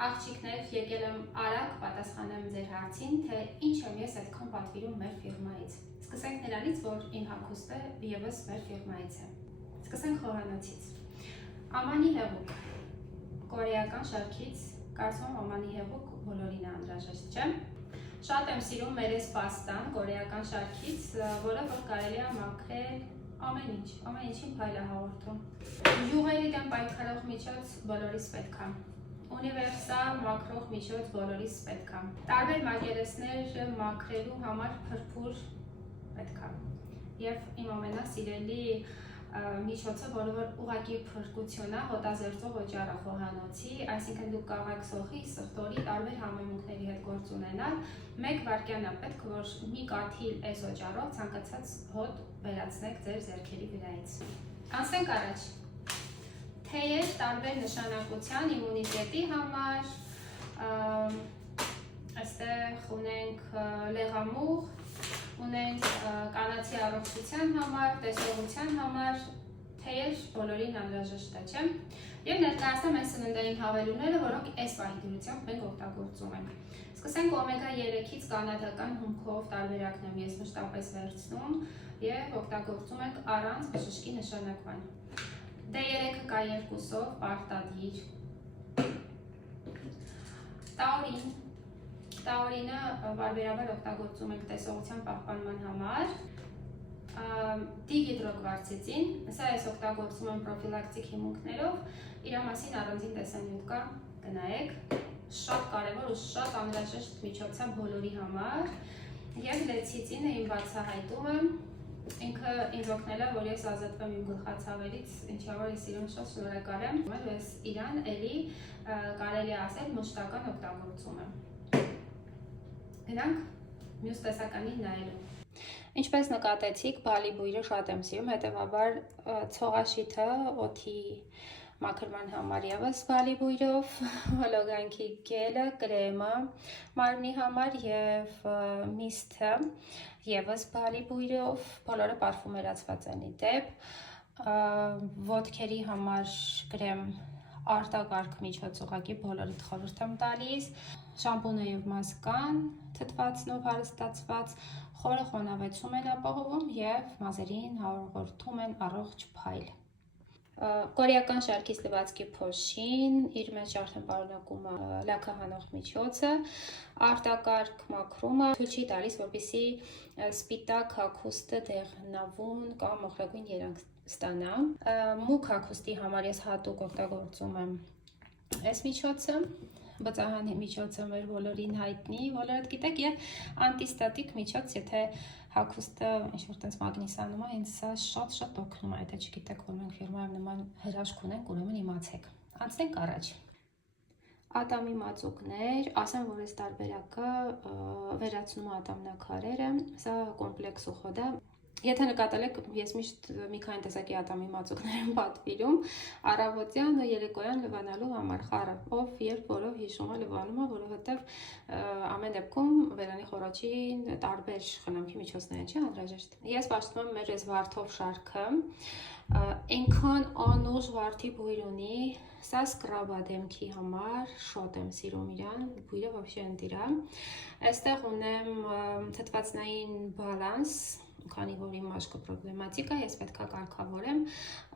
Աղջիկներ, եկել եմ արագ պատասխանեմ ձեր հարցին, թե ինչ եմ ես այդքան պատվիրում մեր ֆիրմայից։ Սկսենք նրանից, որ իմ հագուստը ևս մեր ֆիրմայից է։ Սկսենք խոհանոցից։ Ամանի հեղուկ, կորեական շարքից, կարծում եմ ամանի հեղուկ բոլորին է անհրաժեշտ, չէ՞։ Շատ եմ սիրում մեր այս պաստան կորեական շարքից, որը որ կարելի է մաքրել ամեն ինչին փայլ է հաղորդում։ Յուղերի դեմ պայքարող միջոց բոլորիս պետք է։ Ունիվերսալ մաքրող միջոց բոլորիս պետք է։ Տարբեր մակերեսներ մաքրելու համար փրփուր պետք է։ Եվ իմ ամենասիրելի միջոցը, որը որ ուղղակի փրկություն է, հոտազերծող օճառը խոհանոցի, այսինքն դուք կարող սոխի, սխտորի, տարբեր համեմունքների հետ գործ ունենալ, 1 վայրկյան է պետք, որ մի կաթիլ այս օճառով ցանկացած հոտ վերացնեք ձեր ձեռքերի վրայից։ Անցնենք առաջ։ Թեյեր տարբեր նշանակության իմունիտետի համար, այստեղ ունենք լեղամուղ, ունենք կանացի առողջության համար, տեսողության համար, թեյեր բոլորին անհրաժեշտ է, չէ՞։ Եվ ներկայացնեմ այս սննդային հավելումները, որոնք այս պահի դրությամբ մենք օգտագործում ենք։ Սկսենք օմեգա 3-ից կանադական հումքով տարբերակն եմ ես մշտապես վերցնում եւ օգտագործում ենք առանց բժշկի նշանակման։ D3-ը K2-ով պարտադիր։ Տաուրինը բարբերաբար օգտագործում ենք տեսողության պահպանման համար։ Դիգիդրոկվարցիցին, սա ես օգտագործում եմ պրոֆիլակտիկ հիմունքներով, իր մասին առանձին տեսանյութ կա, գնայեք, շատ կարևոր ու շատ անհրաժեշտ միջոց է բոլորի համար։ Եվ լեցիցինը իմ բացահայտում եմ, ինքը ինձ օգնել է, որ ես ազատվեմ իմ գլխացավերից, ինչի համար ես իրեն շատ շնորհակալ եմ, ես իրան էլի կարելի է ասել մշտական օգտագործում եմ։ Գնանք մյուս տեսականին նայելու։ Ինչպես նկատեցիք, բալի բույրը շատ եմ սիրում, հետևաբար ցողաշիթը օդի մաքրման համար ևս բալի բույրով, հոլոգանքի գելը, կրեմը մարմնի համար եւ միստը ևս բալի բույրով, բոլորը պարֆումերացված են ի դեպ, ոտքերի համար կրեմ արտակարգ միջոց ուղղակի բոլորիդ խորհուրդ եմ տալիս, շամպունը եւ մասկան թթվածնով հարստացված, խորը խոնավեցում են ապահովում եւ մազերին հաղորդում են առողջ փայլ։ Կորեական շարքից լվացքի փոշին, իր մեջ արդեն պարունակում է լաքահանող միջոցը, արտակարգ մաքրումը թույլ չի տալիս, որպեսզի սպիտակ հագուստը դեղնավուն կամ մոխրագույն երանգ ստանա։ Մուգ հագուստի համար ես հատուկ օգտագործում եմ այս միջոցը, բծահանի միջոցը մեր բոլորին հայտնի, բոլորդ գիտեք, եւ անտիստատիկ միջոց, եթե հագուստը ինչ-որ տենց մագնիսանում է, ինձ սա շատ օգնում է, եթե չգիտեք, որ մենք ֆիրմայում նման հրաշք ունենք, ուրեմն իմացեք։ Անցնենք առաջ։ Ատամի մածուկներ, ասեմ, որ այս տարբերակը վերացնում է ատամնակարերը, սա կոմպլեքս ուխոդ է։ Եթե նկատել եք, ես միշտ մի քանի տեսակի ատամի մածուկներ եմ պատվիրում, առավոտյան ու երեկոյան լվանալու համար, խառը, ով երբ որով հիշում է լվանում է, որովհետև ամեն դեպքում վերանի խոռոչին տարբեր խնամքի միջոցներ են, չի անհրաժեշտ։ Ես պաշտում եմ մեր այս վարդով շարքը, այնքան անուշ վարդի բույր ունի, սա սկրաբ է դեմքի համար, շատ եմ սիրում իրան, բույրը вообще ընտիր է։ Այստեղ ունեմ թթվածնային բալանս, քանի որ իմ մաշկը պրոբլեմատիկ է, ես պետք է կարգավորեմ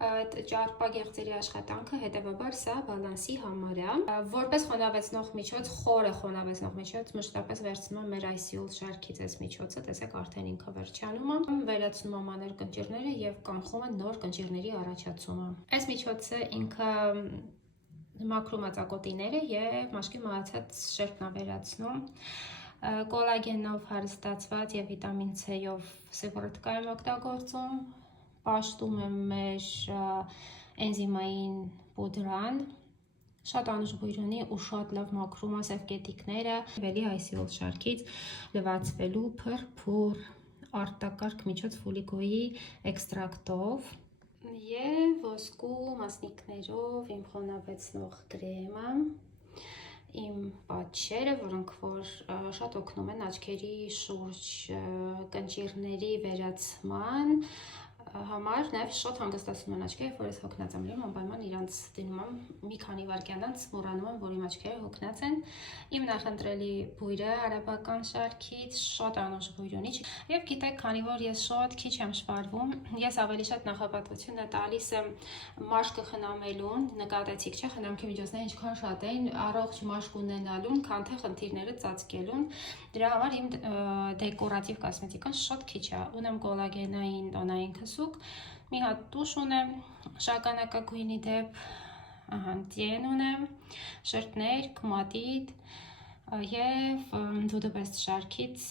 այդ ճարպագեղձերի աշխատանքը, հետևաբար սա բալանսի համար է։ Որպես խոնավեցնող միջոց, խորը խոնավեցնող միջոց, մշտապես վերցնում եմ մեր ICL շարքից այս միջոցը, տեսեք արդեն ինքը վերջանում է, վերացնում եմ մանր կնճիռները եւ կանխում է նոր կնճիռների առաջացումը։ Այս միջոցը ինքը մաքրում է ծակոտիները եւ մաշկի մահացած շերտն է վերացնում։ Կոլագենով հարստացված եւ վիտամին C-ով սիվորոտկա եմ օգտագործում, պաշտում եմ մեր էնզիմային պուդրան, շատ անուշ բույր ունի ու շատ լավ մաքրում է սևկետիկները, վելի ICL շարքից լվացվելու փրփուր արտակարգ միջոց ֆոլիկոյի էքստրակտով եւ ոսկու մասնիկներով իմ խոնավեցնող կրեմը, իմ պատշերը, որոնք որ շատ օգնում են աչքերի շուրջ կնճիռների վերացման, համար նաև շոտ հանգստացնում են աչքերը, որ ես հոգնած եմ լինում, անպայման իրանց դնում եմ մի քանի վայրկյանից, մոռանում եմ, որ իմ աչքերը հոգնած են։ Իմ նախընտրելի բույրը արաբական շարքից շոտ անուշ բույր ունի, եւ գիտեք, քանի որ ես շոտ քիչ եմ շպարվում, ես ավելի շատ նախապատվություն է տալիս մաշկը խնամելուն, նկատեցիք չէ, խնամքի միջոցները ինչքան շատ են, առողջ մաշկ ունենալուն, քան թե խնդիրները ծածկելուն։ Դրա համար իմ դեկորատիվ կոսմետիկան շատ քիչ է։ Ունեմ կոլագենային տոնային քսուկ, մի հատ տուշ ունեմ, շագանակագույնի դեպ, տիեն ունեմ, շրթներ, կմատիտ եւ Budapest շարքից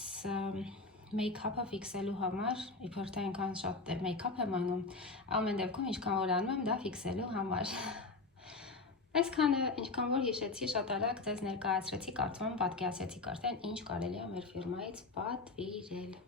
մեյքափը ֆիքսելու համար, իբր թե այնքան շատ մեյքափ եմ անում, ամեն դեպքում ինչքան որ անում եմ, դա ֆիքսելու համար։ Այսքանը, ինչքան որ հիշեցի, շատ արագ ձեզ ներկայացրեցի, կարծում եմ պատկերացրեցիք արդեն ինչ կարելի է մեր ֆիրմայից պատվիրել։